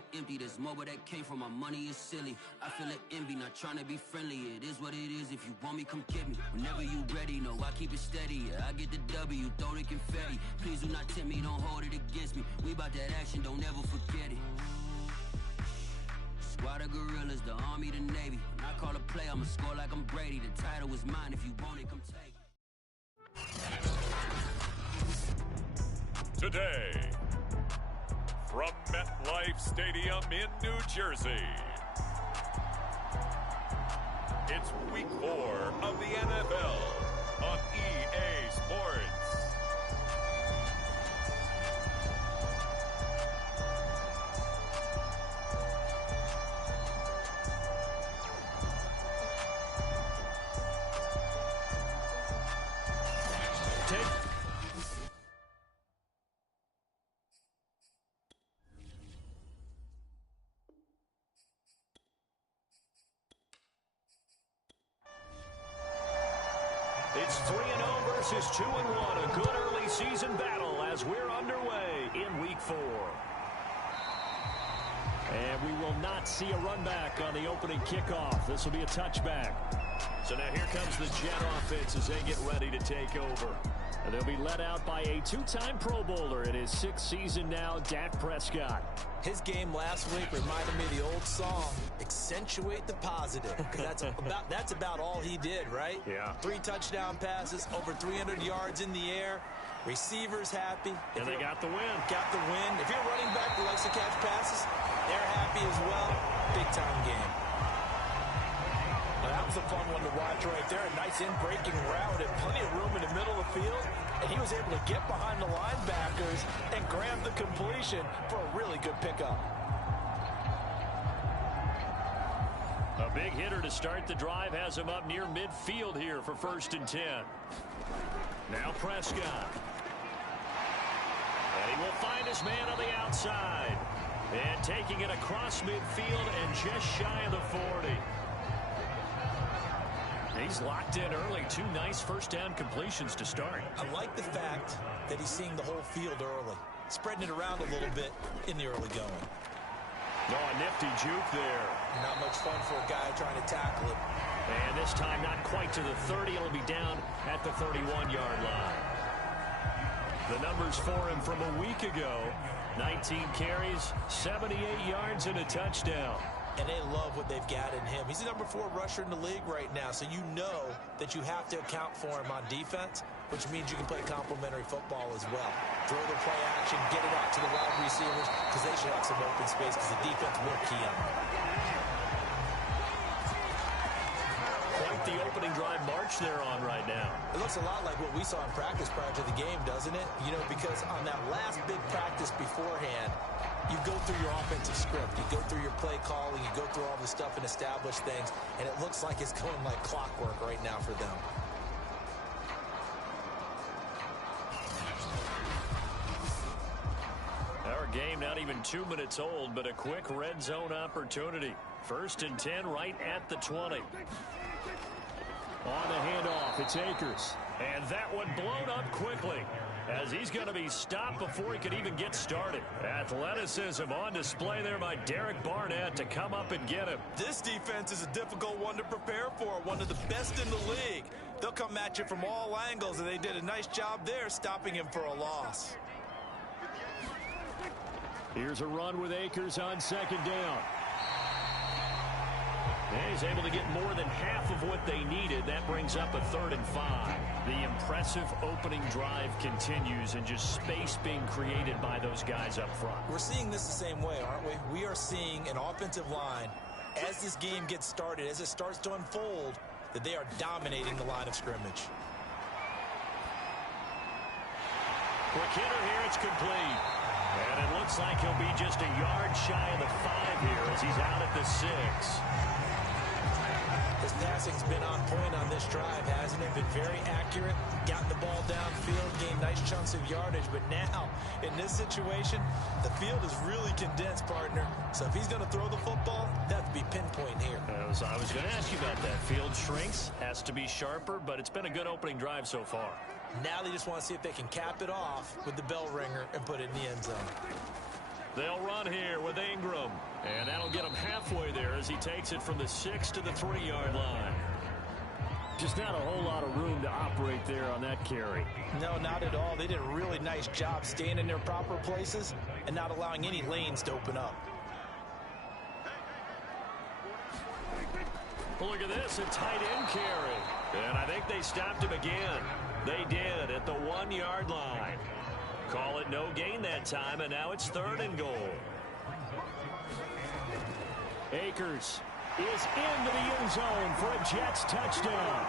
on empty. There's more where that came from. My money is silly. I feel it envy, not trying to be friendly. It is what it is. If you want me, come get me. Whenever you ready, no, I keep it steady. Yeah, I get the W, throw the confetti. Please do not tempt me, don't hold it against me. We about that action, don't ever forget it. Squad of gorillas, the army, the navy. When I call a play, I'ma score like I'm Brady. The title is mine. If you want it, come take it. Today, from MetLife Stadium in New Jersey, it's Week 4 of the NFL on EA Sports. It's 3-0 versus 2-1. A good early season battle as we're underway in Week 4. And we will not see a run back on the opening kickoff. This will be a touchback. So now here comes the Jet offense as they get ready to take over. And they'll be led out by a two-time Pro Bowler in his sixth season now, Dak Prescott. His game last week reminded me of the old song, accentuate the positive. Because that's about all he did, right? Yeah. 3 touchdown passes, over 300 yards in the air. Receivers happy. And they got the win. Got the win. If you're a running back that likes to catch passes, they're happy as well. Big-time game. Well, that was a fun one to watch right there. A nice in-breaking route and plenty of room in the middle of the field. And he was able to get behind the linebackers and grab the completion for a really good pickup. A big hitter to start the drive has him up near midfield here for 1st and 10. Now Prescott. And he will find his man on the outside. And taking it across midfield and just shy of the 40. He's locked in early. 2 nice first down completions to start. I like the fact that he's seeing the whole field early. Spreading it around a little bit in the early going. Oh, a nifty juke there. Not much fun for a guy trying to tackle it. And this time not quite to the 30. It'll be down at the 31-yard line. The numbers for him from a week ago. 19 carries, 78 yards, and a touchdown. And they love what they've got in him. He's the number 4 rusher in the league right now, so you know that you have to account for him on defense, which means you can play complementary football as well. Throw the play action, get it out to the wide receivers, because they should have some open space, because the defense will key on them. Quite the opening drive march they're on right now. It looks a lot like what we saw in practice prior to the game, doesn't it? You know, because on that last big practice beforehand, you go through your offensive script. You go through your play calling. You go through all the stuff and establish things. And it looks like it's going like clockwork right now for them. Our game not even 2 minutes old, but a quick red zone opportunity. 1st and 10 right at the 20. On the handoff, it's Akers. And that one blown up quickly, as he's going to be stopped before he could even get started. Athleticism on display there by Derek Barnett to come up and get him. This defense is a difficult one to prepare for, one of the best in the league. They'll come at you from all angles, and they did a nice job there stopping him for a loss. Here's a run with Akers on 2nd down. And he's able to get more than half of what they needed. That brings up a 3rd and 5. The impressive opening drive continues, and just space being created by those guys up front. We're seeing this the same way, aren't we? We are seeing an offensive line, as this game gets started, as it starts to unfold, that they are dominating the line of scrimmage. Quick hitter here, it's complete. And it looks like he'll be just a yard shy of the 5 here as he's out at the 6. His passing's been on point on this drive, hasn't it? Been very accurate, gotten the ball downfield, gained nice chunks of yardage. But now, in this situation, the field is really condensed, partner. So if he's going to throw the football, that would be pinpoint here. I was going to ask you about that. Field shrinks, has to be sharper, but it's been a good opening drive so far. Now they just want to see if they can cap it off with the bell ringer and put it in the end zone. They'll run here with Ingram. And that'll get him halfway there as he takes it from the 6 to the 3-yard line. Just not a whole lot of room to operate there on that carry. No, not at all. They did a really nice job staying in their proper places and not allowing any lanes to open up. Well, look at this, a tight end carry. And I think they stopped him again. They did at the 1-yard line. Call it no gain that time, and now it's 3rd and goal. Akers is into the end zone for a Jets touchdown.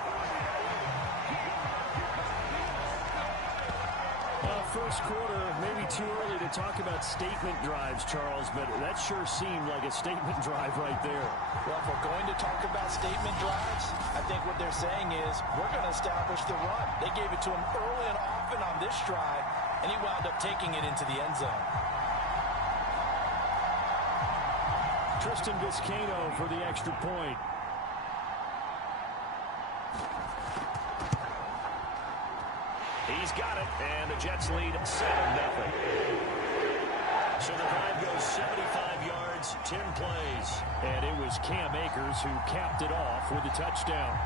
First quarter, maybe too early to talk about statement drives, Charles, but that sure seemed like a statement drive right there. Well, if we're going to talk about statement drives, I think what they're saying is we're going to establish the run. They gave it to him early and often on this drive, and he wound up taking it into the end zone. Tristan Vizcaino for the extra point. He's got it, and the Jets lead 7-0. So the drive goes 75 yards, 10 plays. And it was Cam Akers who capped it off with a touchdown.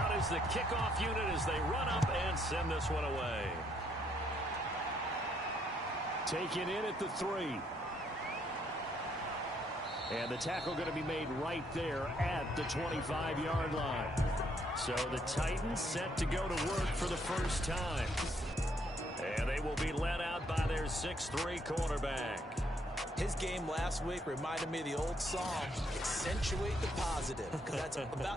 Out is the kickoff unit as they run up and send this one away. Taken in at the 3. And the tackle going to be made right there at the 25-yard line. So the Titans set to go to work for the first time. And they will be led out by their 6'3" cornerback. His game last week reminded me of the old song, accentuate the positive. Because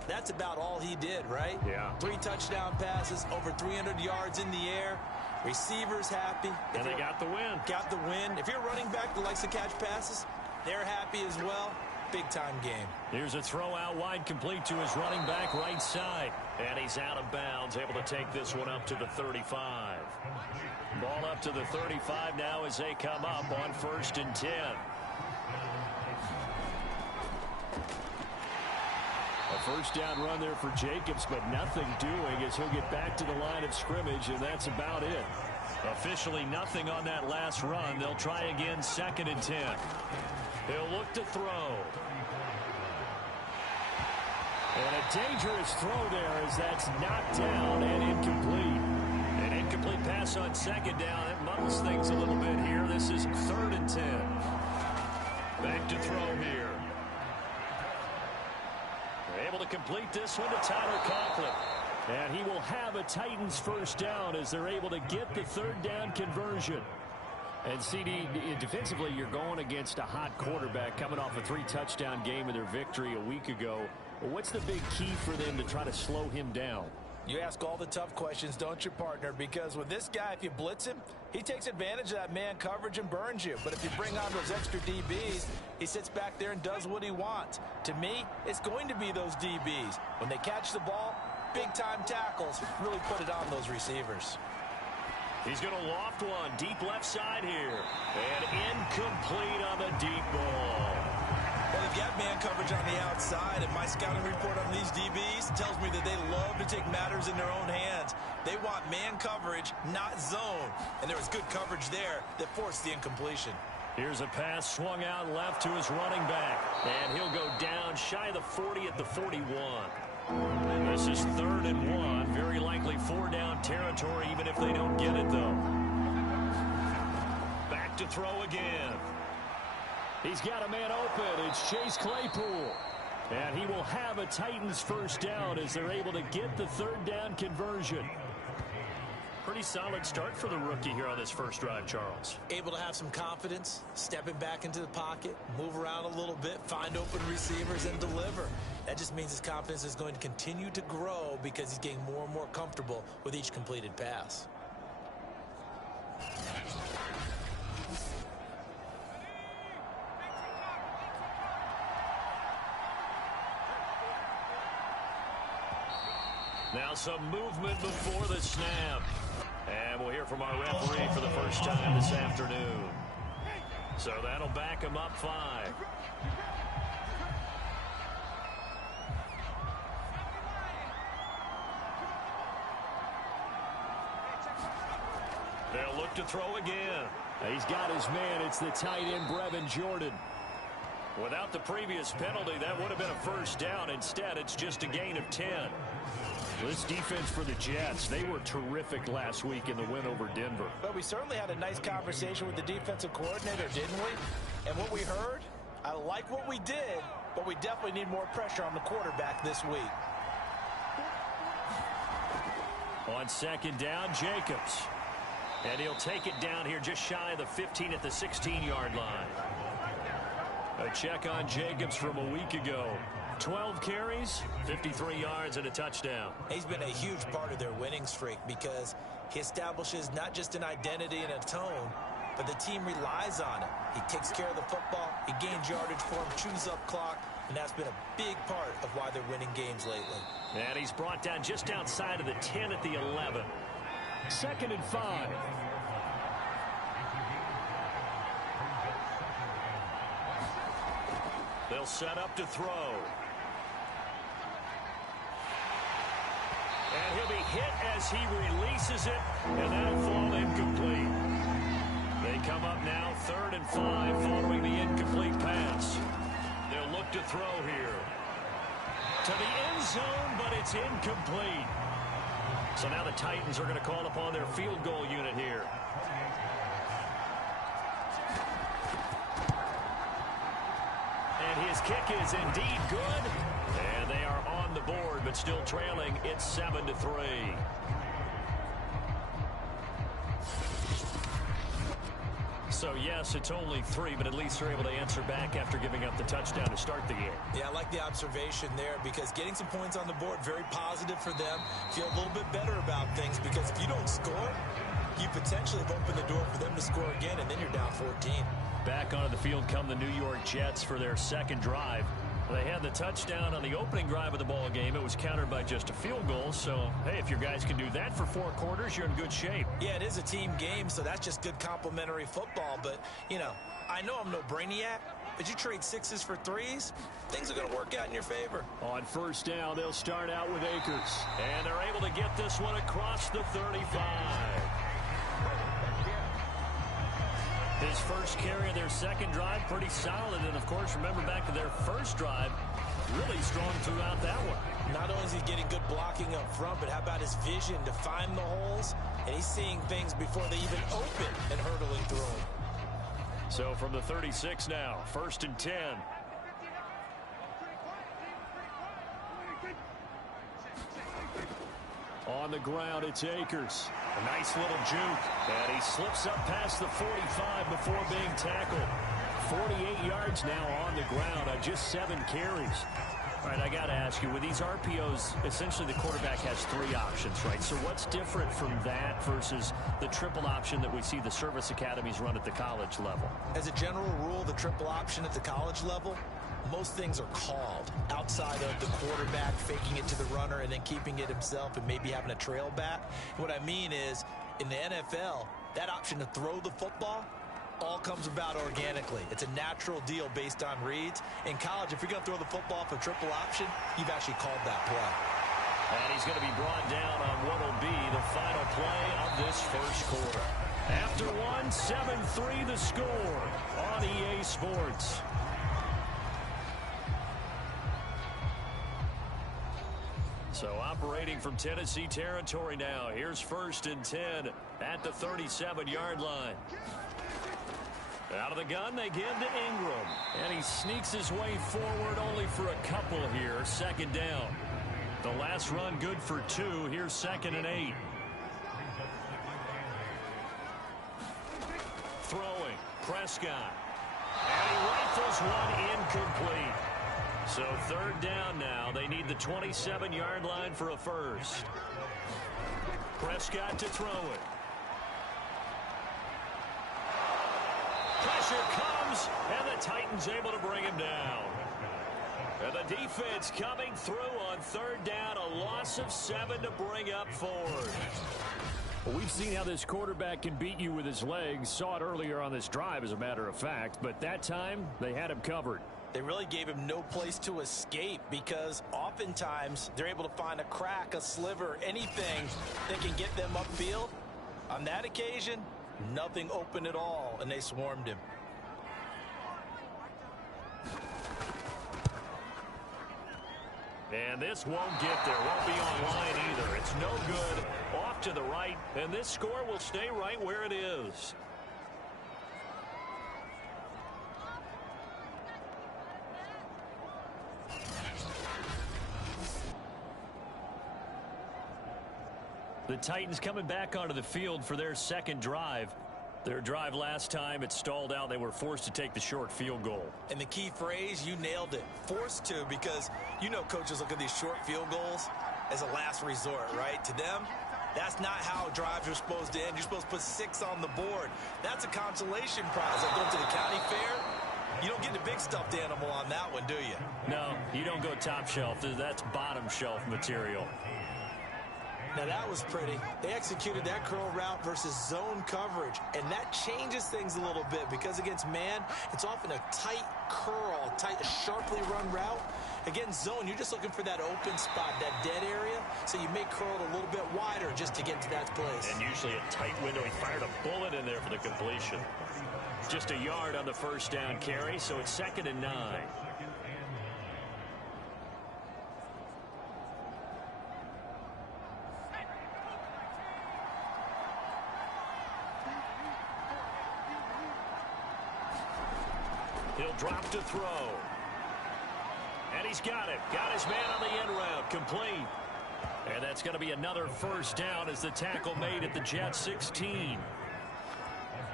that's about all he did, right? Yeah. 3 touchdown passes, over 300 yards in the air. Receivers happy. And they got the win. Got the win. If you're running back that likes to catch passes, they're happy as well. Big-time game. Here's a throw out wide, complete to his running back right side. And he's out of bounds, able to take this one up to the 35. Ball up to the 35 now as they come up on 1st and 10. A first down run there for Jacobs, but nothing doing as he'll get back to the line of scrimmage, and that's about it. Officially nothing on that last run. They'll try again, 2nd and 10. He'll look to throw. And a dangerous throw there as that's knocked down and incomplete. An incomplete pass on 2nd down. It muddles things a little bit here. This is 3rd and 10. Back to throw here. They're able to complete this one to Tyler Conklin. And he will have a Titans first down as they're able to get the 3rd down conversion. And CD, defensively, you're going against a hot quarterback coming off a 3-touchdown game in their victory a week ago. What's the big key for them to try to slow him down? You ask all the tough questions, don't you, partner? Because with this guy, if you blitz him, he takes advantage of that man coverage and burns you. But if you bring on those extra DBs, he sits back there and does what he wants. To me, it's going to be those DBs. When they catch the ball, big-time tackles really put it on those receivers. He's going to loft one deep left side here. And incomplete on the deep ball. Well, they've got man coverage on the outside, and my scouting report on these DBs tells me that they love to take matters in their own hands. They want man coverage, not zone. And there was good coverage there that forced the incompletion. Here's a pass swung out left to his running back. And he'll go down shy of the 40 at the 41. This is 3rd and 1. Very likely 4-down territory, even if they don't get it, though. Back to throw again. He's got a man open. It's Chase Claypool. And he will have a Titans first down as they're able to get the 3rd down conversion. Pretty solid start for the rookie here on this first drive, Charles. Able to have some confidence, stepping back into the pocket, move around a little bit, find open receivers, and deliver. That just means his confidence is going to continue to grow because he's getting more and more comfortable with each completed pass. Now some movement before the snap. And we'll hear from our referee for the first time this afternoon. So that'll back him up 5. They'll look to throw again. He's got his man. It's the tight end, Brevin Jordan. Without the previous penalty, that would have been a first down. Instead, it's just a gain of 10. This defense for the Jets, they were terrific last week in the win over Denver. But we certainly had a nice conversation with the defensive coordinator, didn't we? And what we heard, I like what we did, but we definitely need more pressure on the quarterback this week. On second down, Jacobs. And he'll take it down here just shy of the 15 at the 16-yard line. A check on Jacobs from a week ago. 12 carries, 53 yards, and a touchdown. He's been a huge part of their winning streak because he establishes not just an identity and a tone, but the team relies on it. He takes care of the football, he gains yardage for him, chews up clock, and that's been a big part of why they're winning games lately. And he's brought down just outside of the 10 at the 11. 2nd and 5. They'll set up to throw. And he'll be hit as he releases it, and that'll fall incomplete. They come up now 3rd and 5 following the incomplete pass. They'll look to throw here. To the end zone, but it's incomplete. So now the Titans are going to call upon their field goal unit here. And his kick is indeed good. And they are on the board, but still trailing. It's 7-3. So, yes, it's only 3, but at least they're able to answer back after giving up the touchdown to start the game. Yeah, I like the observation there because getting some points on the board, very positive for them. Feel a little bit better about things because if you don't score, you potentially have opened the door for them to score again, and then you're down 14. Back onto the field come the New York Jets for their second drive. They had the touchdown on the opening drive of the ball game. It was countered by just a field goal. So, hey, if your guys can do that for 4 quarters, you're in good shape. Yeah, it is a team game, so that's just good complimentary football. But, you know, I know I'm no brainiac, but you trade 6s for 3s, things are going to work out in your favor. On first down, they'll start out with Akers. And they're able to get this one across the 35. His first carry of their second drive, pretty solid. And, of course, remember back to their first drive, really strong throughout that one. Not only is he getting good blocking up front, but how about his vision to find the holes? And he's seeing things before they even open and hurdling through them. So from the 36 now, 1st and 10. On the ground, it's Akers. A nice little juke. And he slips up past the 45 before being tackled. 48 yards now on the ground on just 7 carries. All right, I got to ask you, with these RPOs, essentially the quarterback has 3 options, right? So what's different from that versus the triple option that we see the service academies run at the college level? As a general rule, the triple option at the college level, most things are called outside of the quarterback faking it to the runner and then keeping it himself and maybe having a trail back. What I mean is, in the NFL, that option to throw the football all comes about organically. It's a natural deal based on reads. In college, if you're going to throw the football for triple option, you've actually called that play. And he's going to be brought down on what will be the final play of this first quarter. After one, 7-3 the score on EA Sports. So operating from Tennessee territory now. Here's 1st and 10 at the 37-yard line. Out of the gun, they give to Ingram. And he sneaks his way forward only for a couple here. 2nd down. The last run good for 2. Here's 2nd and 8. Throwing. Prescott. And he rifles one incomplete. So 3rd down now. They need the 27-yard line for a first. Prescott to throw it. Pressure comes, and the Titans able to bring him down. And the defense coming through on 3rd down. A loss of 7 to bring up 4. Well, we've seen how this quarterback can beat you with his legs. Saw it earlier on this drive, as a matter of fact. But that time, they had him covered. They really gave him no place to escape because oftentimes they're able to find a crack, a sliver, anything that can get them upfield. On that occasion, nothing open at all, and they swarmed him. And this won't get there. Won't be online either. It's no good. Off to the right, and this score will stay right where it is. The Titans coming back onto the field for their second drive. Their drive last time, it stalled out. They were forced to take the short field goal. And the key phrase, you nailed it. Forced to, because you know coaches look at these short field goals as a last resort, right? To them, that's not how drives are supposed to end. You're supposed to put 6 on the board. That's a consolation prize. Like going to the county fair, you don't get the big stuffed animal on that one, do you? No, you don't go top shelf. That's bottom shelf material. Now that was pretty. They executed that curl route versus zone coverage, and that changes things a little bit because against man, it's often a tight curl, tight, sharply run route. Against zone, you're just looking for that open spot, that dead area, so you may curl it a little bit wider just to get to that place. And usually a tight window. He fired a bullet in there for the completion. Just a yard on the first down carry, so it's 2nd and 9. He'll drop to throw. And he's got it. Got his man on the end route. Complete. And that's going to be another first down as the tackle made at the Jets 16.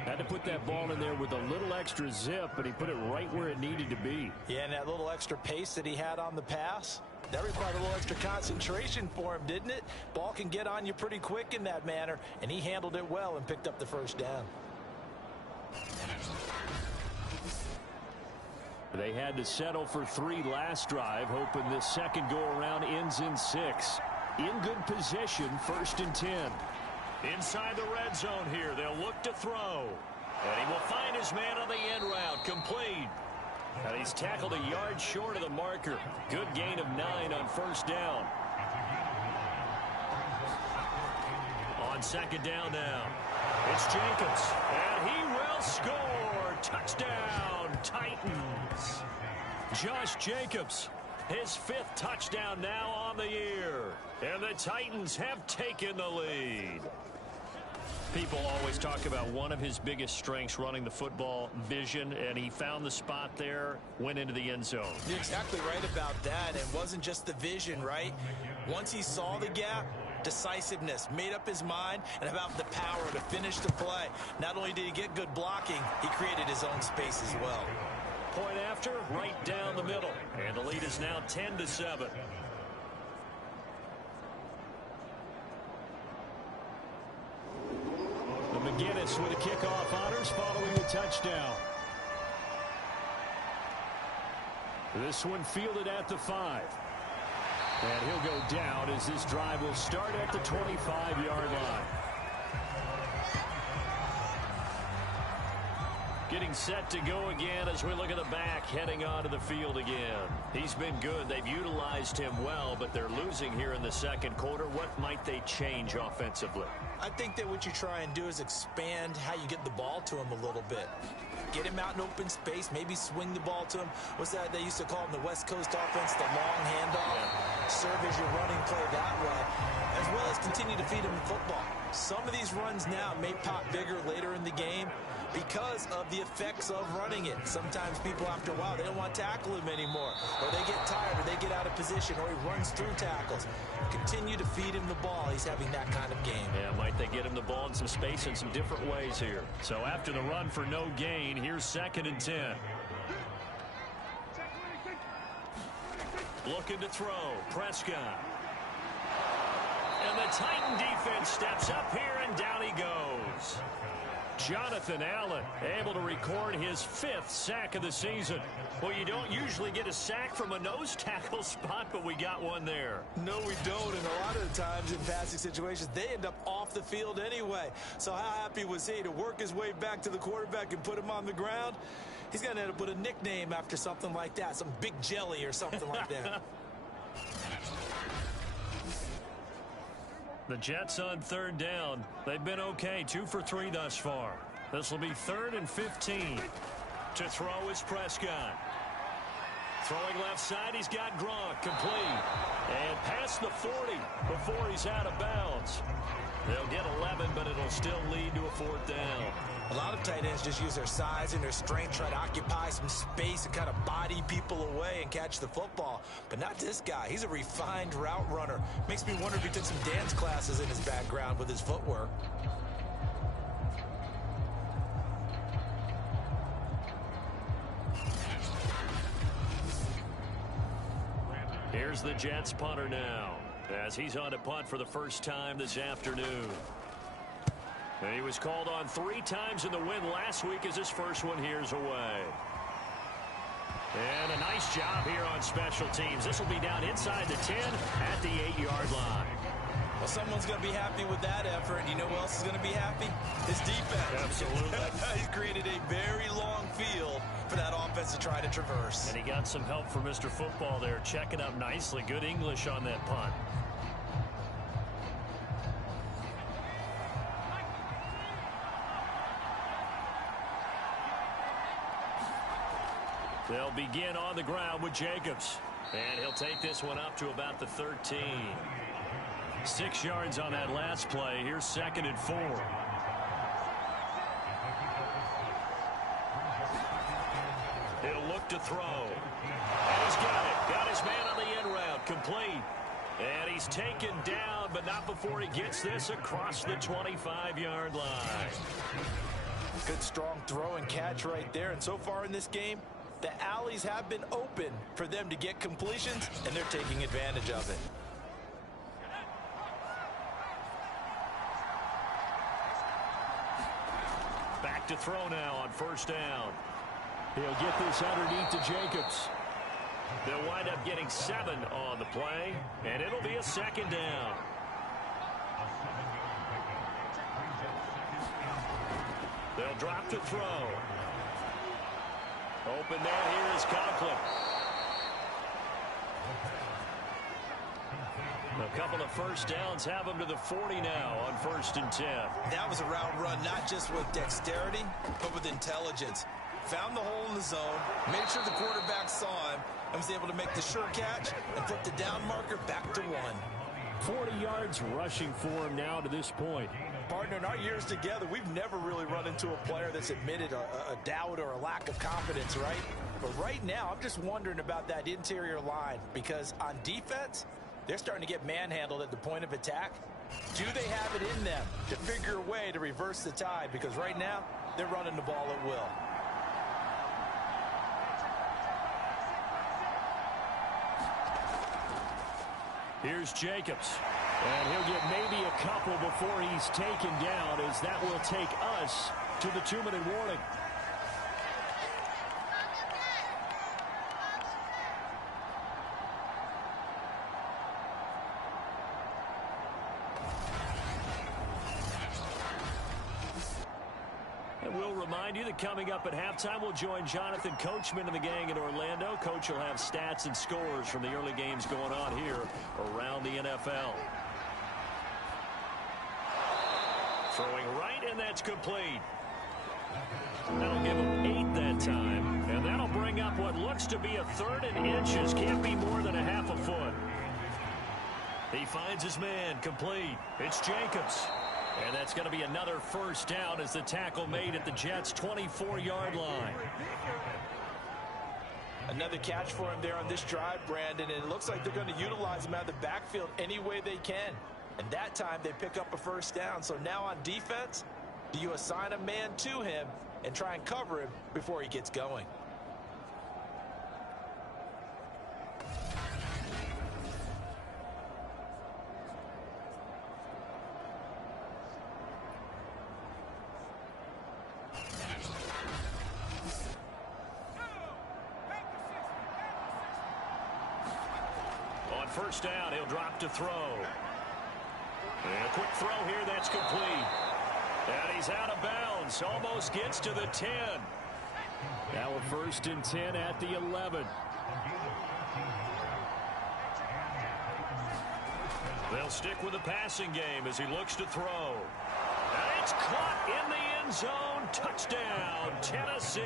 Had to put that ball in there with a little extra zip, but he put it right where it needed to be. Yeah, and that little extra pace that he had on the pass, that required a little extra concentration for him, didn't it? Ball can get on you pretty quick in that manner, and he handled it well and picked up the first down. They had to settle for 3 last drive, hoping this second go-around ends in 6. In good position, 1st and 10. Inside the red zone here, they'll look to throw. And he will find his man on the end route, complete. And he's tackled a yard short of the marker. Good gain of 9 on first down. On 2nd down now, it's Jacobs. And he will score. Touchdown, Titans. Josh Jacobs, his 5th touchdown now on the year. And the Titans have taken the lead. People always talk about one of his biggest strengths, running the football, vision, and he found the spot there, went into the end zone. You're exactly right about that. It wasn't just the vision, right? Once he saw the gap, decisiveness, made up his mind, and about the power to finish the play. Not only did he get good blocking, he created his own space as well. Point after, right down the middle. And the lead is now 10-7. McGinnis with a kickoff honors following the touchdown. This one fielded at the 5. And he'll go down as this drive will start at the 25-yard line. Getting set to go again as we look at the back heading onto the field again. He's been good. They've utilized him well, but they're losing here in the second quarter. What might they change offensively? I think that what you try and do is expand how you get the ball to him a little bit. Get him out in open space, maybe swing the ball to him. What's that they used to call him, the West Coast offense, the long handoff? Yeah. Serve as your running play that way, as well as continue to feed him the football. Some of these runs now may pop bigger later in the game because of the effects of running it. Sometimes people, after a while, they don't want to tackle him anymore, or they get tired, or they get out of position, or he runs through tackles. Continue to feed him the ball. He's having that kind of game. Yeah, might they get him the ball in some space in some different ways here. So after the run for no gain, here's 2nd and 10. Looking to throw. Prescott. And the Titan defense steps up here, and down he goes. Jonathan Allen able to record his 5th sack of the season. Well, you don't usually get a sack from a nose tackle spot, but we got one there. No, we don't, and a lot of the times in passing situations, they end up off the field anyway. So how happy was he to work his way back to the quarterback and put him on the ground? He's going to end up with a nickname after something like that, some Big Jelly or something like that. The Jets on third down. They've been okay, 2 for 3 thus far. This will be 3rd and 15. To throw is Prescott. Throwing left side, he's got Gronk, complete. And past the 40 before he's out of bounds. They'll get 11, but it'll still lead to a 4th down. A lot of tight ends just use their size and their strength, try to occupy some space and kind of body people away and catch the football. But not this guy. He's a refined route runner. Makes me wonder if he took some dance classes in his background with his footwork. Here's the Jets punter now, as he's on to punt for the first time this afternoon. And he was called on 3 times in the win last week as his first one here's away. And a nice job here on special teams. This will be down inside the 10 at the 8-yard line. Well, someone's going to be happy with that effort. You know who else is going to be happy? His defense. Absolutely. He's created a very long field for that offense to try to traverse. And he got some help from Mr. Football there, checking up nicely. Good English on that punt. They'll begin on the ground with Jacobs. And he'll take this one up to about the 13. 6 yards on that last play. Here's 2nd and 4. He'll look to throw. And he's got it. Got his man on the end route. Complete. And he's taken down, but not before he gets this across the 25-yard line. Good strong throw and catch right there. And so far in this game, the alleys have been open for them to get completions, and they're taking advantage of it. Back to throw now on 1st down. He'll get this underneath to Jacobs. They'll wind up getting 7 on the play, and it'll be a 2nd down. They'll drop to throw. Open there, here is Conklin. A couple of 1st downs have him to the 40 now on 1st and 10. That was a route run, not just with dexterity, but with intelligence. Found the hole in the zone, made sure the quarterback saw him, and was able to make the sure catch and flip the down marker back to 1. 40 yards rushing for him now to this point. Partner, in our years together, we've never really run into a player that's admitted a doubt or a lack of confidence, right? But right now, I'm just wondering about that interior line, because on defense, they're starting to get manhandled at the point of attack. Do they have it in them to figure a way to reverse the tide? Because right now, they're running the ball at will. Here's Jacobs. And he'll get maybe a couple before he's taken down, as that will take us to the 2-minute warning. And we'll remind you that coming up at halftime, we'll join Jonathan Coachman and the gang in Orlando. Coach will have stats and scores from the early games going on here around the NFL. Throwing right, and that's complete. That'll give him 8 that time. And that'll bring up what looks to be a 3rd and inches. Can't be more than a half a foot. He finds his man, complete. It's Jacobs. And that's going to be another 1st down as the tackle made at the Jets' 24-yard line. Another catch for him there on this drive, Brandon, and it looks like they're going to utilize him out of the backfield any way they can. And that time they pick up a 1st down. So now on defense, do you assign a man to him and try and cover him before he gets going? On 1st down, he'll drop to throw. And a quick throw here, that's complete. And he's out of bounds, almost gets to the 10. Now a 1st and 10 at the 11. They'll stick with the passing game as he looks to throw. And it's caught in the end zone. Touchdown, Tennessee.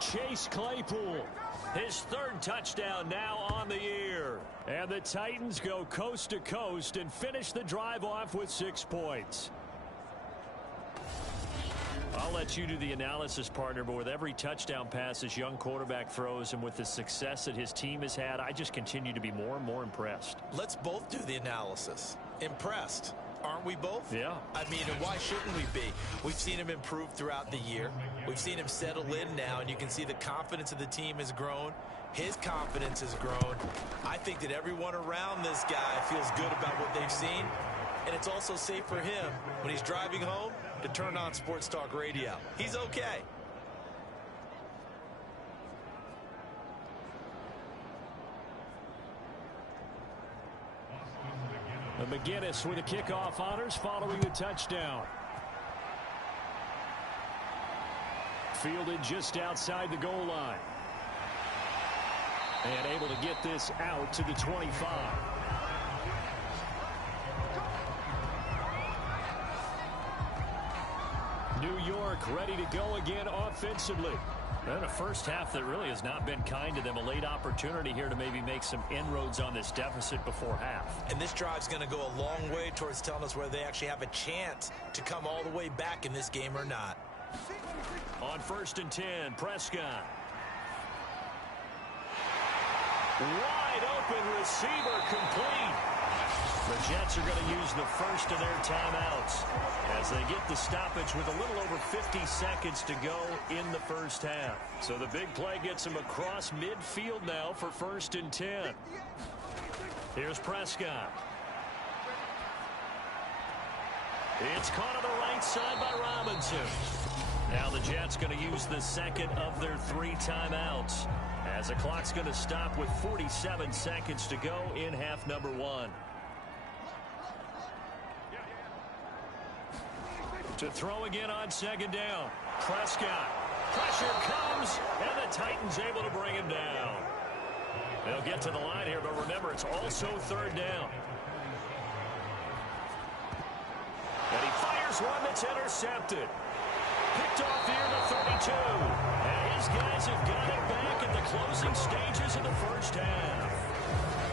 Chase Claypool, his third touchdown now on the year. And the Titans go coast to coast and finish the drive off with 6 points. I'll let you do the analysis, partner, but with every touchdown pass this young quarterback throws and with the success that his team has had, I just continue to be more and more impressed. Let's both do the analysis. Impressed. Aren't we both? Yeah. I mean, and why shouldn't we be? We've seen him improve throughout the year. We've seen him settle in now, and you can see the confidence of the team has grown. His confidence has grown. I think that everyone around this guy feels good about what they've seen, and it's also safe for him when he's driving home to turn on Sports Talk Radio. He's okay. McGinnis with the kickoff honors following the touchdown. Fielded just outside the goal line. And able to get this out to the 25. New York ready to go again offensively. And a first half that really has not been kind to them. A late opportunity here to maybe make some inroads on this deficit before half. And this drive's going to go a long way towards telling us whether they actually have a chance to come all the way back in this game or not. On 1st and 10, Prescott. Wide open receiver complete. The Jets are going to use the first of their timeouts as they get the stoppage with a little over 50 seconds to go in the first half. So the big play gets them across midfield now for 1st and 10. Here's Prescott. It's caught on the right side by Robinson. Now the Jets going to use the second of their 3 timeouts as the clock's going to stop with 47 seconds to go in half number 1. To throw again on 2nd down. Prescott. Pressure comes, and the Titans able to bring him down. They'll get to the line here, but remember, it's also 3rd down. And he fires one that's intercepted. Picked off here to 32. And his guys have got it back at the closing stages of the first half.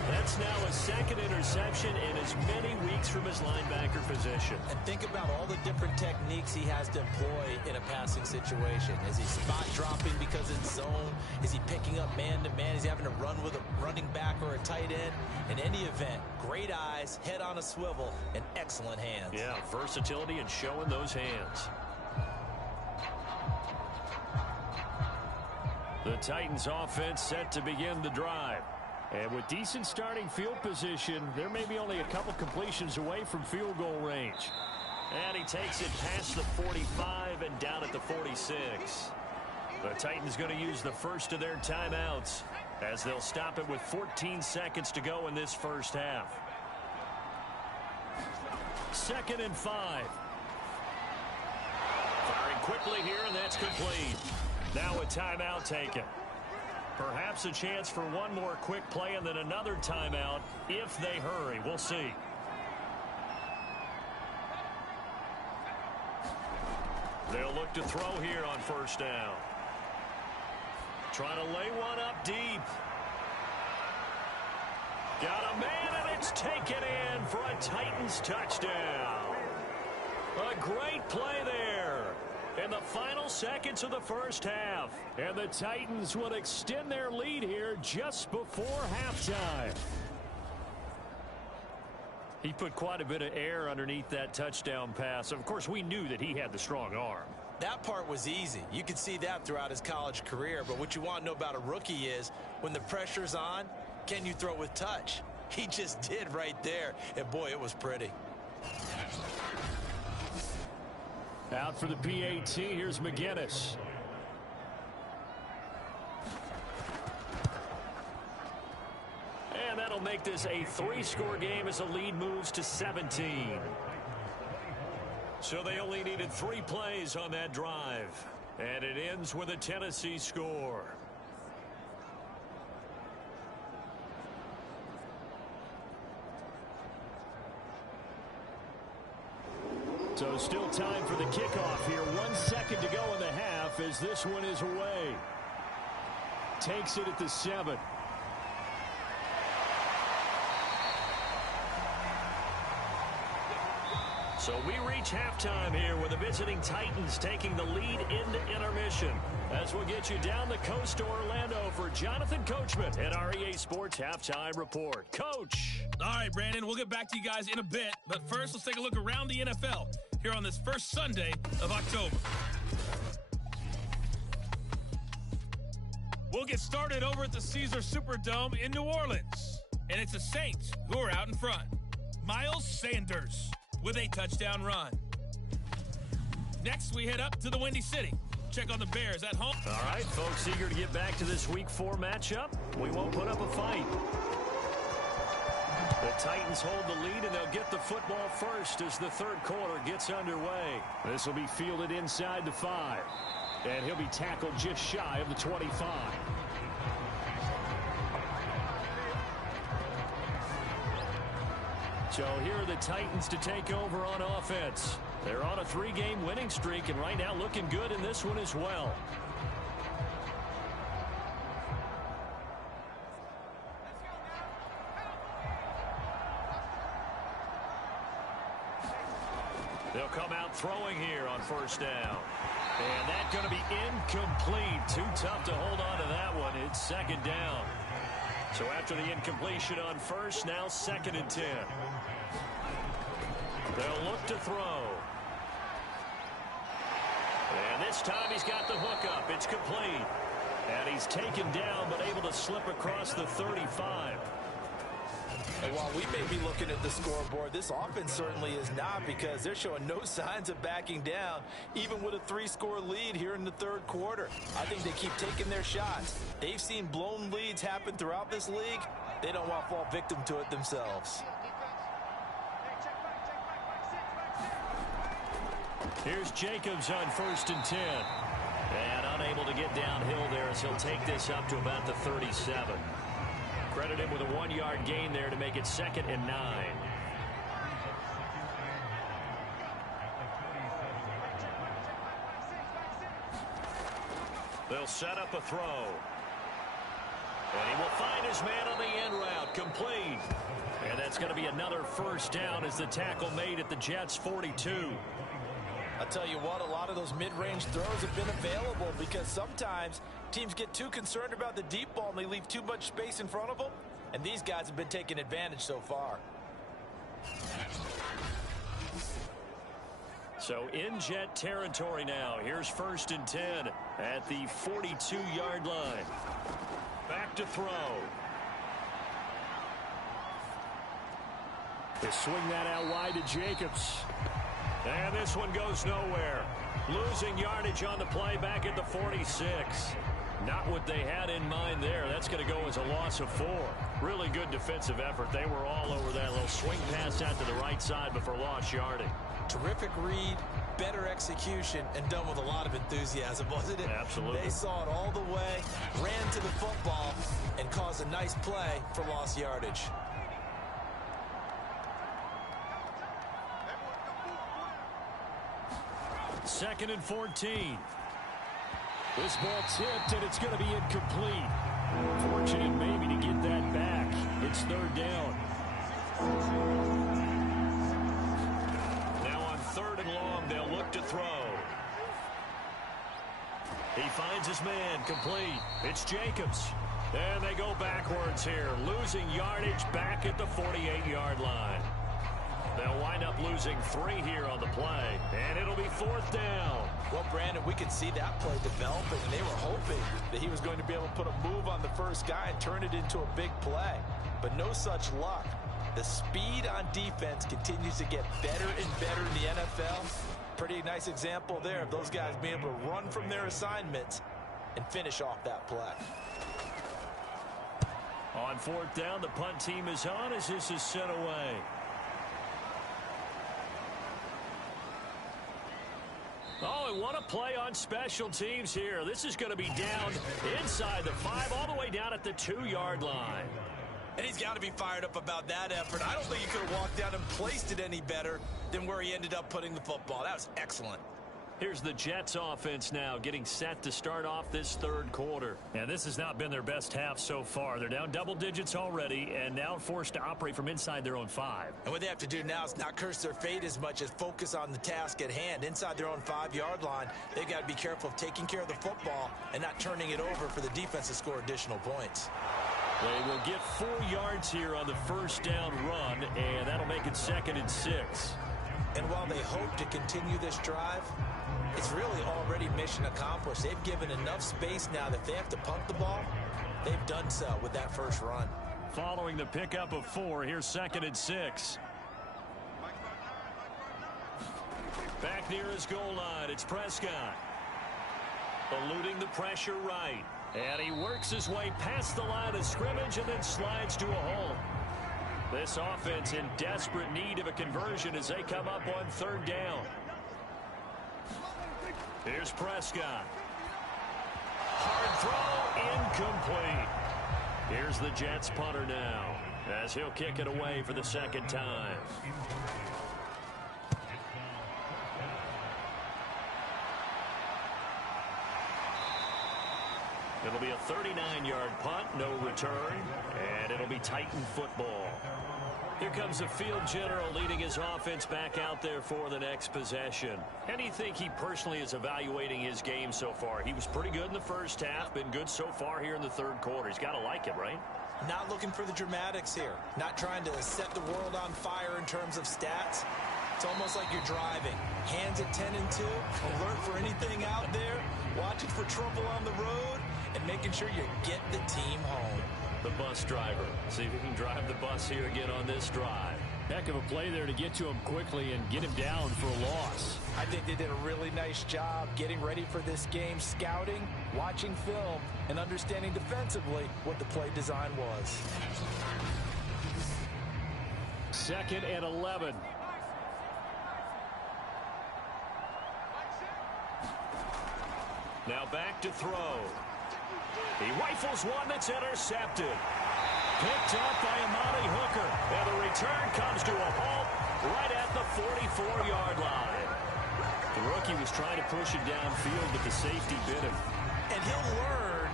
That's now a 2nd interception in as many weeks from his linebacker position. And think about all the different techniques he has to employ in a passing situation. Is he spot dropping because it's zone? Is he picking up man-to-man? Is he having to run with a running back or a tight end? In any event, great eyes, head on a swivel, and excellent hands. Yeah, versatility and showing those hands. The Titans offense set to begin the drive. And with decent starting field position, there may be only a couple completions away from field goal range. And he takes it past the 45 and down at the 46. The Titans going to use the first of their timeouts as they'll stop it with 14 seconds to go in this first half. 2nd and 5. Firing quickly here, and that's complete. Now a timeout taken. Perhaps a chance for one more quick play and then another timeout if they hurry. We'll see. They'll look to throw here on 1st down. Trying to lay one up deep. Got a man, and it's taken in for a Titans touchdown. A great play there in the final seconds of the first half. And the Titans will extend their lead here just before halftime. He put quite a bit of air underneath that touchdown pass. Of course, we knew that he had the strong arm. That part was easy. You could see that throughout his college career. But what you want to know about a rookie is when the pressure's on, can you throw with touch? He just did right there. And, boy, it was pretty. Out for the PAT, here's McGinnis. And that'll make this a 3-score game as the lead moves to 17. So they only needed 3 plays on that drive. And it ends with a Tennessee score. So still time for the kickoff here. 1 second to go in the half as this one is away. Takes it at the 7. So we reach halftime here with the visiting Titans taking the lead into intermission. As we'll get you down the coast to Orlando for Jonathan Coachman at our EA Sports Halftime Report. Coach. All right, Brandon, we'll get back to you guys in a bit. But first, let's take a look around the NFL here on this first Sunday of October. We'll get started over at the Caesar Superdome in New Orleans. And it's the Saints who are out in front. Miles Sanders with a touchdown run. Next, we head up to the Windy City. Check on the Bears at home. All right, folks, eager to get back to this Week 4 matchup. We won't put up a fight. The Titans hold the lead, and they'll get the football first as the third quarter gets underway. This will be fielded inside the 5. And he'll be tackled just shy of the 25. So here are the Titans to take over on offense. They're on a 3-game winning streak, and right now looking good in this one as well. They'll come out throwing here on first down. And that's going to be incomplete. Too tough to hold on to that one. It's second down. So after the incompletion on first, now 2nd and 10. They'll look to throw. And this time he's got the hook up. It's complete. And he's taken down but able to slip across the 35. And while we may be looking at the scoreboard, this offense certainly is not, because they're showing no signs of backing down, even with a 3-score lead here in the third quarter. I think they keep taking their shots. They've seen blown leads happen throughout this league. They don't want to fall victim to it themselves. Here's Jacobs on 1st and 10. And unable to get downhill there as he'll take this up to about the 37. Credit him with a 1-yard gain there to make it 2nd and 9. They'll set up a throw. And he will find his man on the end route, complete. And that's going to be another first down as the tackle made at the Jets' 42. I'll tell you what, a lot of those mid-range throws have been available, because sometimes teams get too concerned about the deep ball and they leave too much space in front of them, and these guys have been taking advantage so far. So in Jet territory now. Here's 1st and 10 at the 42-yard line. Back to throw. They swing that out wide to Jacobs. And this one goes nowhere. Losing yardage on the play back at the 46. Not what they had in mind there. That's going to go as a loss of 4. Really good defensive effort. They were all over that little swing pass out to the right side, but for lost yardage. Terrific read, better execution, and done with a lot of enthusiasm, wasn't it? Absolutely. They saw it all the way, ran to the football, and caused a nice play for lost yardage. Second and 14. This ball tipped, and it's going to be incomplete. Fortunate maybe to get that back. It's 3rd down. Now on 3rd and long, they'll look to throw. He finds his man, complete. It's Jacobs. And they go backwards here, losing yardage back at the 48-yard line. They'll wind up losing 3 here on the play, and it'll be 4th down. Well, Brandon, we could see that play developing, and they were hoping that he was going to be able to put a move on the first guy and turn it into a big play. But no such luck. The speed on defense continues to get better and better in the NFL. Pretty nice example there of those guys being able to run from their assignments and finish off that play. On 4th down, the punt team is on as this is sent away. Oh, and what a play on special teams here. This is going to be down inside the 5, all the way down at the 2-yard line. And he's got to be fired up about that effort. I don't think he could have walked down and placed it any better than where he ended up putting the football. That was excellent. Here's the Jets offense now getting set to start off this third quarter. And this has not been their best half so far. They're down double digits already and now forced to operate from inside their own 5. And what they have to do now is not curse their fate as much as focus on the task at hand. Inside their own 5-yard line, they've got to be careful of taking care of the football and not turning it over for the defense to score additional points. They will get 4 yards here on the first down run, and that'll make it 2nd and 6. And while they hope to continue this drive, it's really already mission accomplished. They've given enough space now that if they have to punt the ball, they've done so with that first run. Following the pickup of 4, here's 2nd and 6. Back near his goal line, it's Prescott. Eluding the pressure right. And he works his way past the line of scrimmage and then slides to a halt. This offense in desperate need of a conversion as they come up on 3rd down. Here's Prescott. Hard throw, incomplete. Here's the Jets punter now as he'll kick it away for the 2nd time. It'll be a 39-yard punt, no return, and it'll be Titan football. Here comes the field general leading his offense back out there for the next possession. How do you think he personally is evaluating his game so far? He was pretty good in the first half, been good so far here in the third quarter. He's got to like it, right? Not looking for the dramatics here. Not trying to set the world on fire in terms of stats. It's almost like you're driving. Hands at 10 and 2, alert for anything out there, watching for trouble on the road, and making sure you get the team home. The bus driver. See if he can drive the bus here again on this drive. Heck of a play there to get to him quickly and get him down for a loss. I think they did a really nice job getting ready for this game, scouting, watching film, and understanding defensively what the play design was. 2nd and 11. Now back to throw. He rifles one that's intercepted. Picked up by Amani Hooker. And the return comes to a halt right at the 44-yard line. The rookie was trying to push it downfield, but the safety bit him. And he'll learn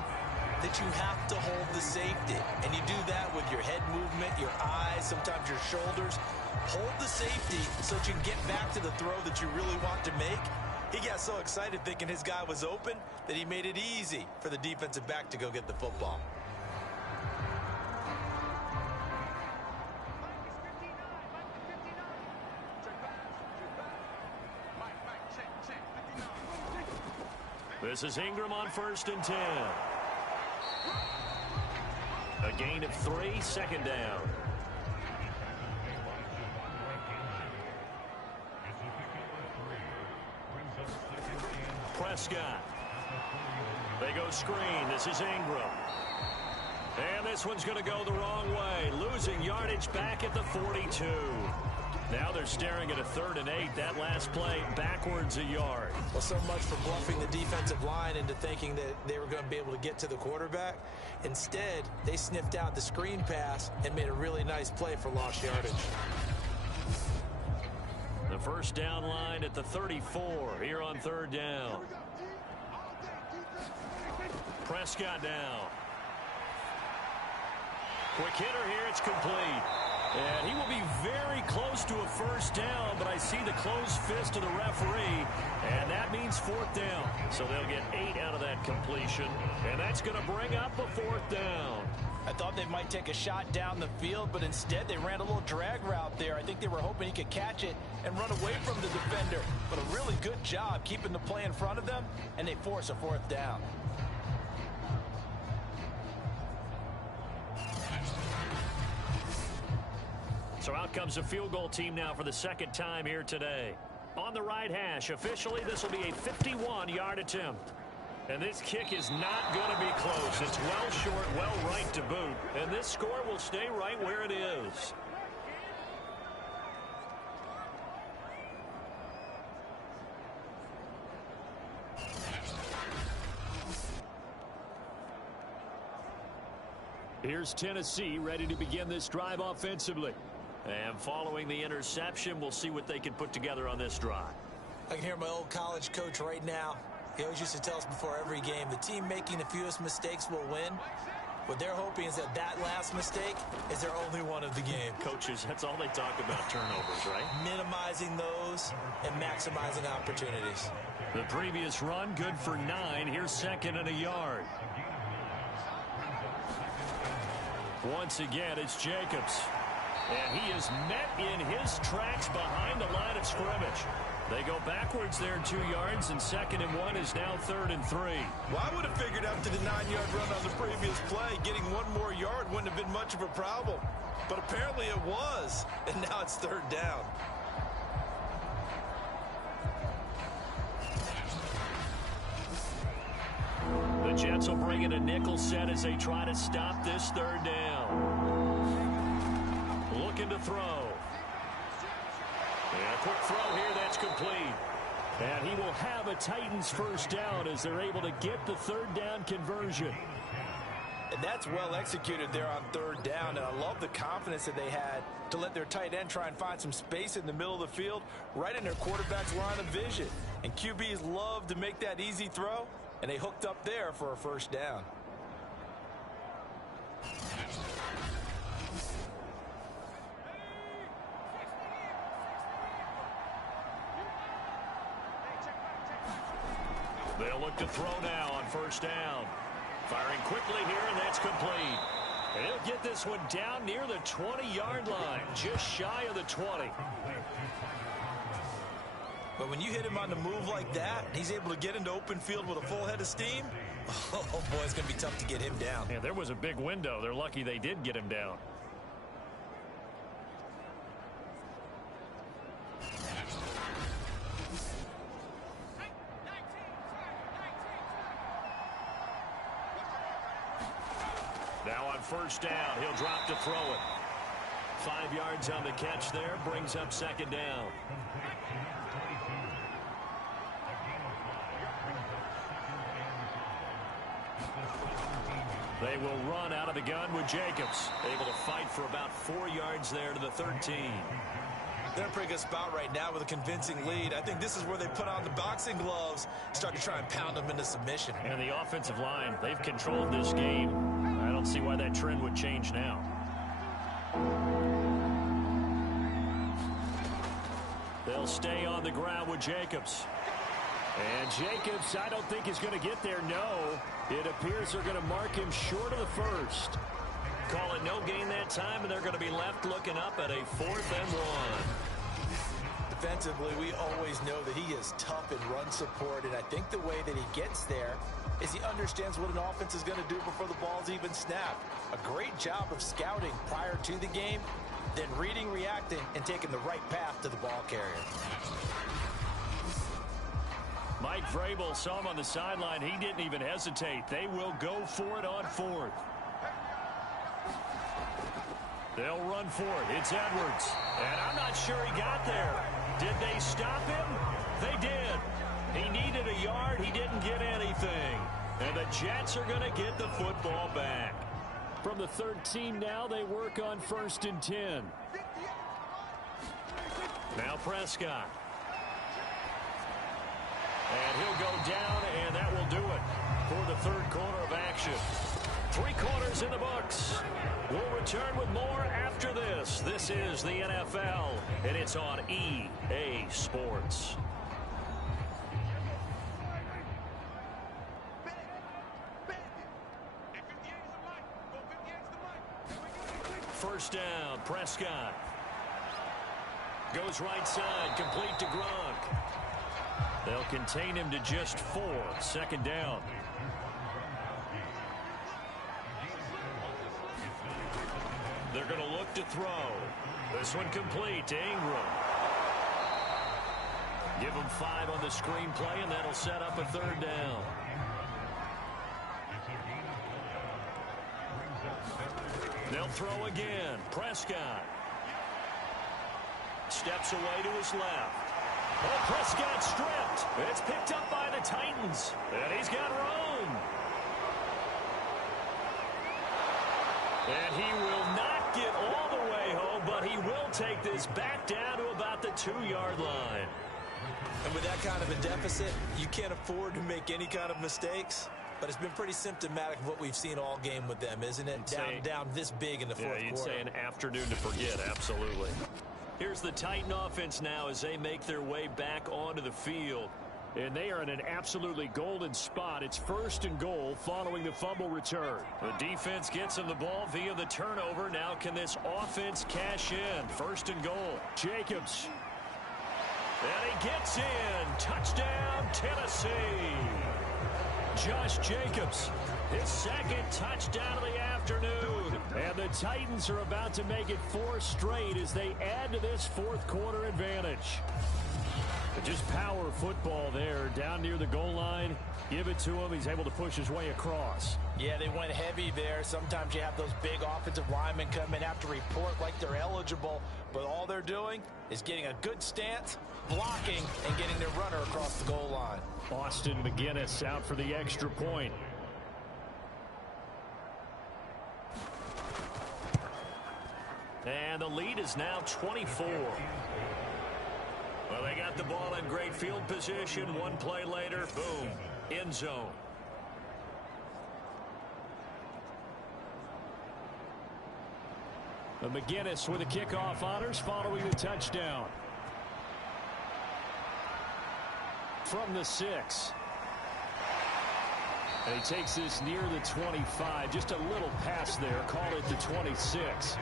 that you have to hold the safety. And you do that with your head movement, your eyes, sometimes your shoulders. Hold the safety so that you can get back to the throw that you really want to make. He got so excited thinking his guy was open that he made it easy for the defensive back to go get the football. This is Ingram on 1st and 10. A gain of 3, 2nd down. Prescott. They go screen. This is Ingram. And this one's going to go the wrong way. Losing yardage back at the 42. Now they're staring at a 3rd and 8. That last play backwards a yard. Well, so much for bluffing the defensive line into thinking that they were going to be able to get to the quarterback. Instead, they sniffed out the screen pass and made a really nice play for lost yardage. The first down line at the 34 here on 3rd down. Prescott now. Quick hitter here, it's complete. And he will be very close to a first down, but I see the closed fist of the referee, and that means 4th down. So they'll get 8 out of that completion, and that's going to bring up a 4th down. I thought they might take a shot down the field, but instead they ran a little drag route there. I think they were hoping he could catch it and run away from the defender. But a really good job keeping the play in front of them, and they force a 4th down. So out comes a field goal team now for the 2nd time here today. On the right hash, officially this will be a 51-yard attempt. And this kick is not going to be close. It's well short, well right to boot. And this score will stay right where it is. Here's Tennessee ready to begin this drive offensively. And following the interception, we'll see what they can put together on this drive. I can hear my old college coach right now. He always used to tell us before every game, the team making the fewest mistakes will win. What they're hoping is that last mistake is their only one of the game. Coaches, that's all they talk about, turnovers, right? Minimizing those and maximizing opportunities. The previous run, good for 9. Here's second and a yard. Once again, it's Jacobs. And he is met in his tracks behind the line of scrimmage. They go backwards there 2 yards, and 2nd and 1 is now 3rd and 3. Well, I would have figured after the 9-yard run on the previous play, getting 1 more yard wouldn't have been much of a problem. But apparently it was, and now it's 3rd down. The Jets will bring in a nickel set as they try to stop this 3rd down. Looking to throw. And a quick throw here, that's complete. And he will have a Titans first down as they're able to get the 3rd down conversion. And that's well executed there on 3rd down. And I love the confidence that they had to let their tight end try and find some space in the middle of the field, right in their quarterback's line of vision. And QBs love to make that easy throw, and they hooked up there for a first down. They'll look to throw now on first down. Firing quickly here, and that's complete. And he'll get this one down near the 20-yard line, just shy of the 20. But when you hit him on the move like that, he's able to get into open field with a full head of steam, oh boy, it's going to be tough to get him down. Yeah, there was a big window. They're lucky they did get him down. Now on first down, he'll drop to throw it. 5 yards on the catch there, brings up 2nd down. They will run out of the gun with Jacobs, able to fight for about 4 yards there to the 13. They're in a pretty good spot right now with a convincing lead. I think this is where they put on the boxing gloves, start to try and pound them into submission. And the offensive line, they've controlled this game. I don't see why that trend would change now. They'll stay on the ground with Jacobs. And Jacobs, I don't think is going to get there, no. It appears they're going to mark him short of the first. Call it no gain that time, and they're going to be left looking up at a 4th and 1. Defensively, we always know that he is tough in run support, and I think the way that he gets there is he understands what an offense is going to do before the ball's even snapped. A great job of scouting prior to the game, then reading, reacting, and taking the right path to the ball carrier. Mike Vrabel saw him on the sideline. He didn't even hesitate. They will go for it on 4th. They'll run for it. It's Edwards. And I'm not sure he got there. Did they stop him? They did. He needed a yard. He didn't get anything. And the Jets are going to get the football back. From the 13 now, they work on 1st and 10. Now Prescott. And he'll go down, and that will do it for the 3rd quarter of action. 3 quarters in the books. We'll return with more after this. This is the NFL, and it's on EA Sports. First down, Prescott. Goes right side, complete to Gronk. They'll contain him to just 4. 2nd down. They're going to look to throw. This one complete to Ingram. Give him 5 on the screenplay, and that'll set up a 3rd down. They'll throw again. Prescott. Steps away to his left. Oh, Prescott stripped. It's picked up by the Titans. And he's got room. And he will not get all the way home, but he will take this back down to about the 2-yard line. And with that kind of a deficit, you can't afford to make any kind of mistakes. But it's been pretty symptomatic of what we've seen all game with them, isn't it? Down this big in the fourth quarter. Yeah, you'd say an afternoon to forget, absolutely. Here's the Titan offense now as they make their way back onto the field. And they are in an absolutely golden spot. It's 1st and goal following the fumble return. The defense gets them the ball via the turnover. Now can this offense cash in? 1st and goal. Jacobs. And he gets in. Touchdown, Tennessee. Josh Jacobs, his 2nd touchdown of the afternoon. And the Titans are about to make it 4 straight as they add to this fourth quarter advantage. Just power football there down near the goal line. Give it to him. He's able to push his way across. Yeah, they went heavy there. Sometimes you have those big offensive linemen come in, have to report like they're eligible. But all they're doing is getting a good stance, blocking, and getting their runner across the goal line. Austin McGinnis out for the extra point. And the lead is now 24. Well, they got the ball in great field position. One play later, boom, end zone. McGinnis with the kickoff honors following the touchdown. From the 6. And he takes this near the 25. Just a little pass there. Call it the 26.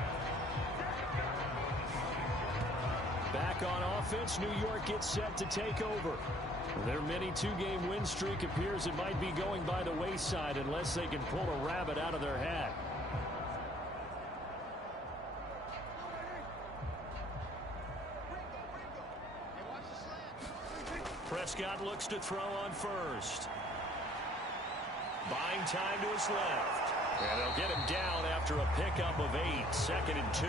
Back on offense, New York gets set to take over. Their mini 2-game win streak appears it might be going by the wayside unless they can pull a rabbit out of their hat. Prescott looks to throw on first. Buying time to his left. And they'll get him down after a pickup of 8. 2nd and 2.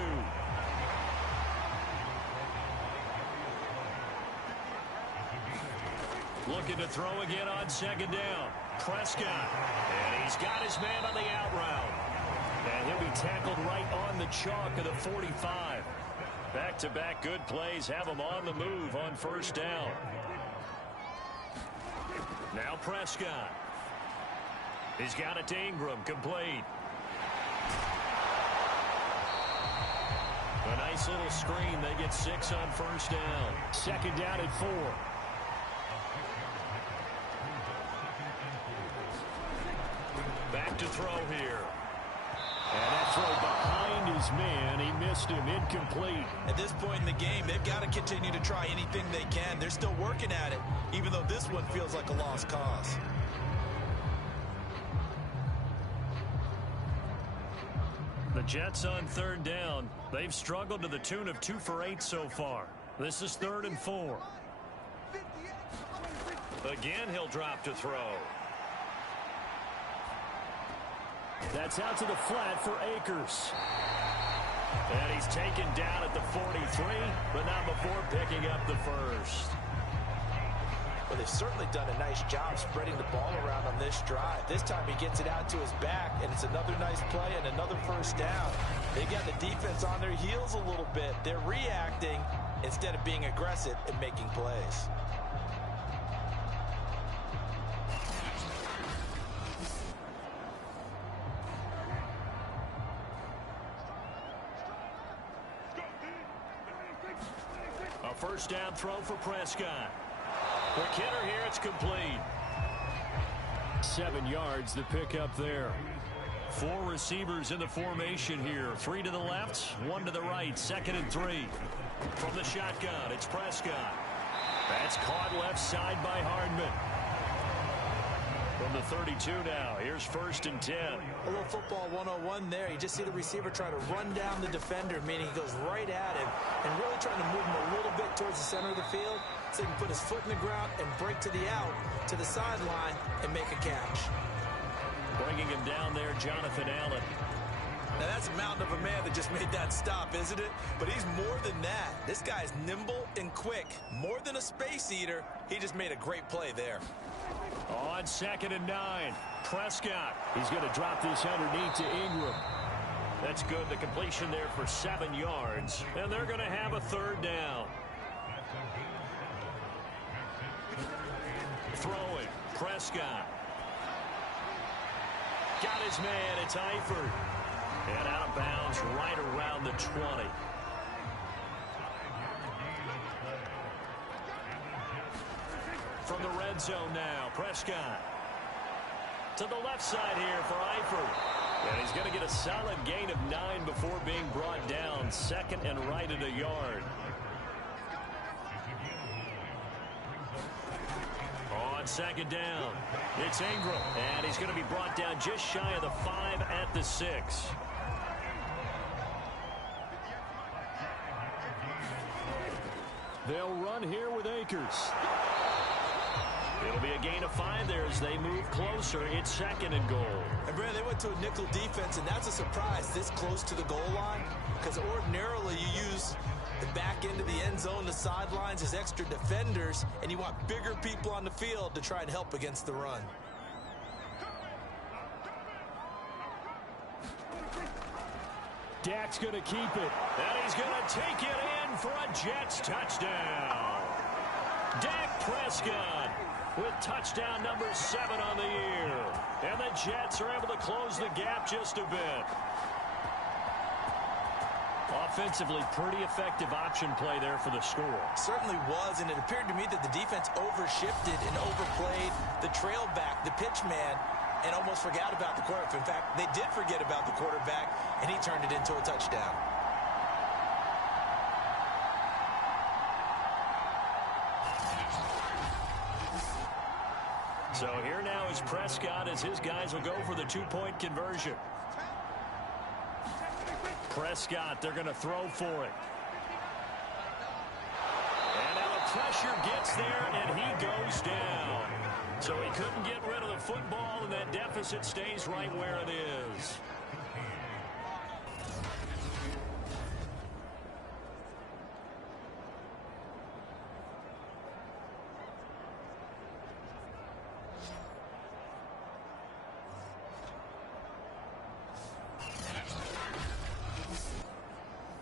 Looking to throw again on 2nd down. Prescott. And he's got his man on the out route. And he'll be tackled right on the chalk of the 45. Back-to-back good plays have him on the move on 1st down. Now Prescott. He's got it to Ingram, complete. A nice little screen. They get 6 on 1st down. 2nd down at 4. Back to throw here. And that throw behind his man. He missed him, incomplete. At this point in the game, they've got to continue to try anything they can. They're still working at it, even though this one feels like a lost cause. The Jets on 3rd down. They've struggled to the tune of 2 for 8 so far. This is 3rd and 4. Again, he'll drop to throw. That's out to the flat for Akers. And he's taken down at the 43, but not before picking up the 1st. Well, they've certainly done a nice job spreading the ball around on this drive. This time he gets it out to his back, and it's another nice play and another 1st down. They got the defense on their heels a little bit. They're reacting instead of being aggressive and making plays. A 1st down throw for Prescott. Quick hitter here, it's complete. 7 yards, the pickup there. 4 receivers in the formation here. 3 to the left, 1 to the right. 2nd and 3. From the shotgun, it's Prescott. That's caught left side by Hardman. From the 32 now, here's 1st and 10. A little football 101 there. You just see the receiver trying to run down the defender, meaning he goes right at him and really trying to move him a little bit towards the center of the field so he can put his foot in the ground and break to the out, to the sideline, and make a catch. Bringing him down there, Jonathan Allen. Now that's a mountain of a man that just made that stop, isn't it? But he's more than that. This guy's nimble and quick. More than a space eater, he just made a great play there. On 2nd and 9, Prescott. He's going to drop this underneath to Ingram. That's good. The completion there for 7 yards. And they're going to have a third down. Throwing. Prescott. Got his man. It's Eifert. And out of bounds right around the 20. From the red zone now, Prescott. To the left side here for Eifert. And he's going to get a solid gain of 9 before being brought down. Second and right at a yard. On second down, it's Ingram. And he's going to be brought down just shy of the 5 at the 6. They'll run here with Akers. It'll be a gain of 5 there as they move closer. It's second and goal. And Brad, they went to a nickel defense, and that's a surprise this close to the goal line, because ordinarily you use the back end of the end zone, the sidelines as extra defenders, and you want bigger people on the field to try and help against the run. Dak's going to keep it. And he's going to take it in for a Jets touchdown. Dak Prescott with touchdown number 7 on the year. And the Jets are able to close the gap just a bit. Offensively, pretty effective option play there for the score. Certainly was, and it appeared to me that the defense overshifted and overplayed the trail back, the pitch man, and almost forgot about the quarterback. In fact, they did forget about the quarterback, and he turned it into a touchdown. So here now is Prescott as his guys will go for the 2-point conversion. Prescott, they're going to throw for it. And now the pressure gets there, and he goes down. So he couldn't get rid of the football, and that deficit stays right where it is.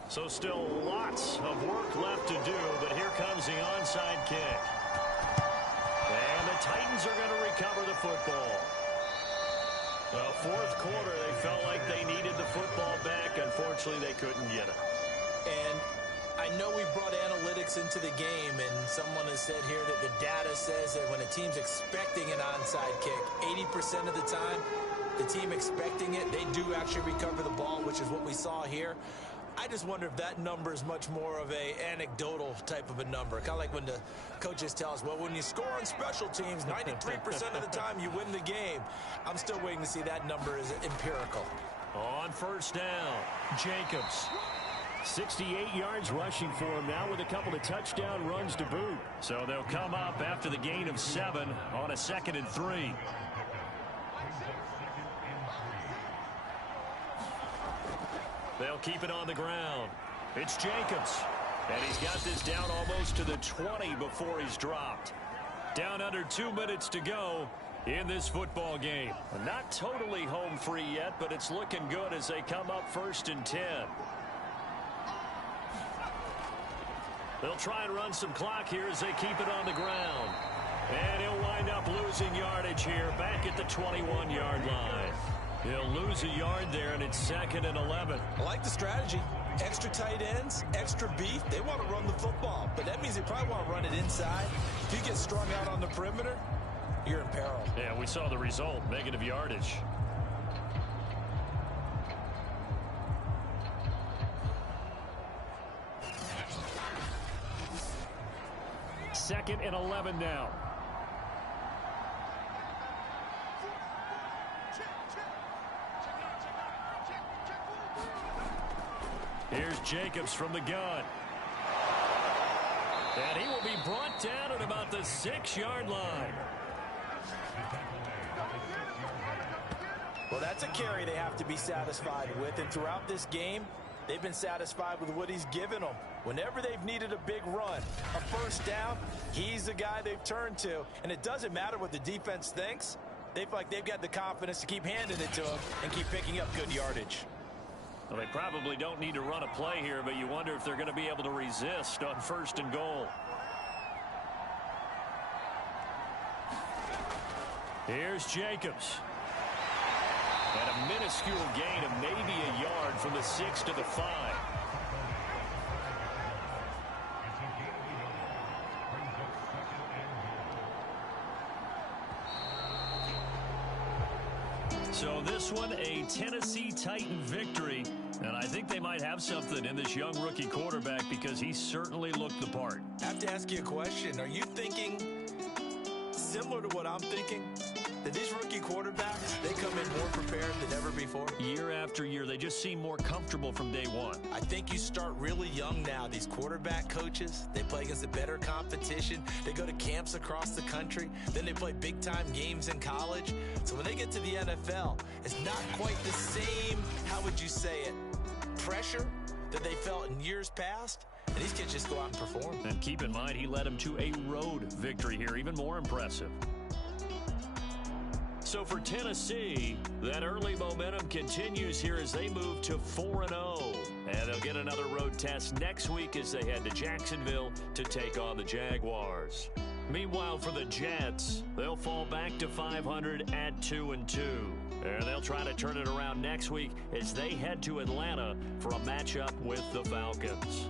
So still lots of work left to do, but here comes the onside kick. And the Titans are going to recover the football. Well, fourth quarter, they felt like they needed the football back. Unfortunately, they couldn't get it. And I know we brought analytics into the game, and someone has said here that the data says that when a team's expecting an onside kick, 80% of the time, the team expecting it, they do actually recover the ball, which is what we saw here. I just wonder if that number is much more of a anecdotal type of a number. Kind of like when the coaches tell us, well, when you score on special teams, 93% of the time you win the game. I'm still waiting to see that number is empirical. On first down, Jacobs. 68 yards rushing for him now with a couple of touchdown runs to boot. So they'll come up after the gain of 7 on a 2nd and 3. They'll keep it on the ground. It's Jacobs. And he's got this down almost to the 20 before he's dropped. Down under 2 minutes to go in this football game. Not totally home free yet, but it's looking good as they come up 1st and 10. They'll try and run some clock here as they keep it on the ground. And he'll wind up losing yardage here back at the 21-yard line. He'll lose a yard there, and it's 2nd and 11. I like the strategy. Extra tight ends, extra beef. They want to run the football, but that means they probably want to run it inside. If you get strung out on the perimeter, you're in peril. Yeah, we saw the result, negative yardage. Second and 11 now. Here's Jacobs from the gun. And he will be brought down at about the 6-yard line. Well, that's a carry they have to be satisfied with. And throughout this game, they've been satisfied with what he's given them. Whenever they've needed a big run, a first down, he's the guy they've turned to. And it doesn't matter what the defense thinks. They feel like they've got the confidence to keep handing it to him and keep picking up good yardage. Well, they probably don't need to run a play here, but you wonder if they're going to be able to resist on 1st and goal. Here's Jacobs. And a minuscule gain of maybe a yard from the 6 to the 5. So this one, a Tennessee Titan victory. And I think they might have something in this young rookie quarterback because he certainly looked the part. I have to ask you a question. Are you thinking similar to what I'm thinking? That these rookie quarterbacks, they come in more prepared than ever before? Year after year, they just seem more comfortable from day one. I think you start really young now. These quarterback coaches, they play against a better competition. They go to camps across the country. Then they play big-time games in college. So when they get to the NFL, it's not quite the same, how would you say it, pressure that they felt in years past. And these kids just go out and perform. And keep in mind, he led them to a road victory here, even more impressive. So for Tennessee, that early momentum continues here as they move to 4-0. And they'll get another road test next week as they head to Jacksonville to take on the Jaguars. Meanwhile, for the Jets, they'll fall back to 500 at 2-2. And they'll try to turn it around next week as they head to Atlanta for a matchup with the Falcons.